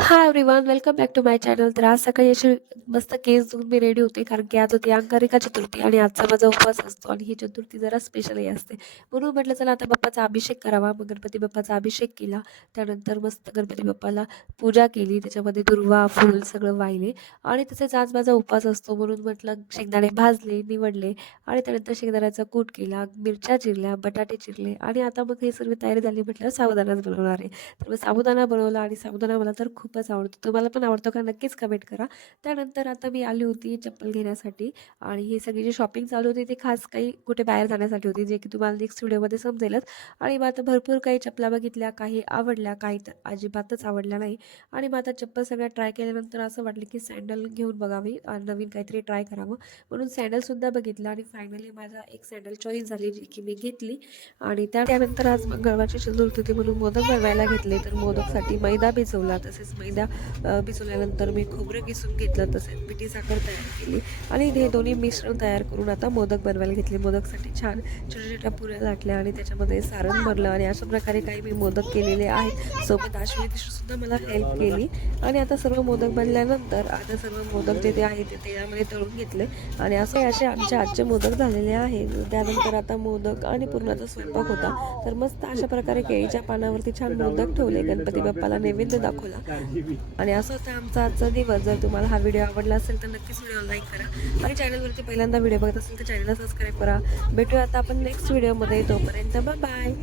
High everyone, welcome back to my channel. तर आज सकाळी अशी मस्त केस धुवून मी रेडी होते, कारण की आज होती अंगारिका चतुर्थी आणि आजचा माझा उपवास असतो आणि ही चतुर्थी जरा स्पेशलही असते. म्हणून म्हटलं चला आता बाप्पाचा अभिषेक करावा. मग गणपती बाप्पाचा अभिषेक केला. त्यानंतर मस्त गणपती बाप्पाला पूजा केली. त्याच्यामध्ये दुर्वा, फूल सगळं वाहिले आणि तसेच आज माझा उपवास असतो म्हणून म्हटलं शेंगदाणे भाजले, निवडले आणि त्यानंतर शेंगदाण्याचा कूट केला, मिरच्या चिरल्या, बटाटे चिरले आणि आता मग हे सर्व तयारी झाली म्हटल्यावर साबुदाणाच बनवणार आहे. तर मग साबुदाणा बनवला आणि साबुदाणा मला तर खूपच आवडतो. तुम्हाला पण आवडतो का? नक्कीच कमेंट करा. त्यानंतर आता मी आली होती चप्पल घेण्यासाठी आणि ही सगळी जी शॉपिंग चालू होती ती खास काही कुठे बाहेर जाण्यासाठी होती, जे की तुम्हाला नेक्स्ट व्हिडिओमध्ये समजेलच. आणि मग आता भरपूर काही चपला बघितल्या, काही आवडल्या, काही तर अजिबातच आवडल्या नाही. आणि मग आता चप्पल सगळ्या ट्राय केल्यानंतर असं वाटलं की सँडल घेऊन बघावी आणि नवीन काहीतरी ट्राय करावं, म्हणून सँडलसुद्धा बघितलं आणि फायनली माझा एक सँडल चॉईस झाली, जी की मी घेतली. आणि त्यानंतर आज मंगळवारची चतुर्थी होती म्हणून मोदक बनवायला घेतले. तर मोदकसाठी मैदा भिजवला, तसेच मैदा भिजवल्यानंतर मी खोबरं किसून घेतलं, तसेच पिठी साखर तयार केली आणि हे दोन्ही मिश्रण तयार करून आता मोदक बनवायला घेतले. मोदकसाठी छान छोट्या छोट्या पुऱ्या लाटल्या आणि त्याच्यामध्ये सारण भरलं आणि अशा प्रकारे काही मी मोदक केलेले आहेत. सोबत सुद्धा मला हेल्प केली. आणि आता सर्व मोदक बनल्यानंतर आता सर्व मोदक जे आहे ते तेलामध्ये तळून घेतले आणि असे आमचे आजचे मोदक झालेले आहेत. त्यानंतर आता मोदक आणि पुरणाचा स्वयंपाक होता. तर मस्त अशा प्रकारे केळीच्या पानावरती छान मोदक ठेवले, गणपती बाप्पाला नैवेद्य दाखवला आणि असं होतं आमचा आजचा दिवस. जर तुम्हाला हा व्हिडिओ आवडला असेल तर नक्कीच व्हिडिओ लाईक करा आणि चॅनलवरती पहिल्यांदा व्हिडिओ बघत असेल तर चॅनलला सबस्क्राईब करा. भेटूया आता आपण नेक्स्ट व्हिडिओमध्ये. तोपर्यंत बाय बाय.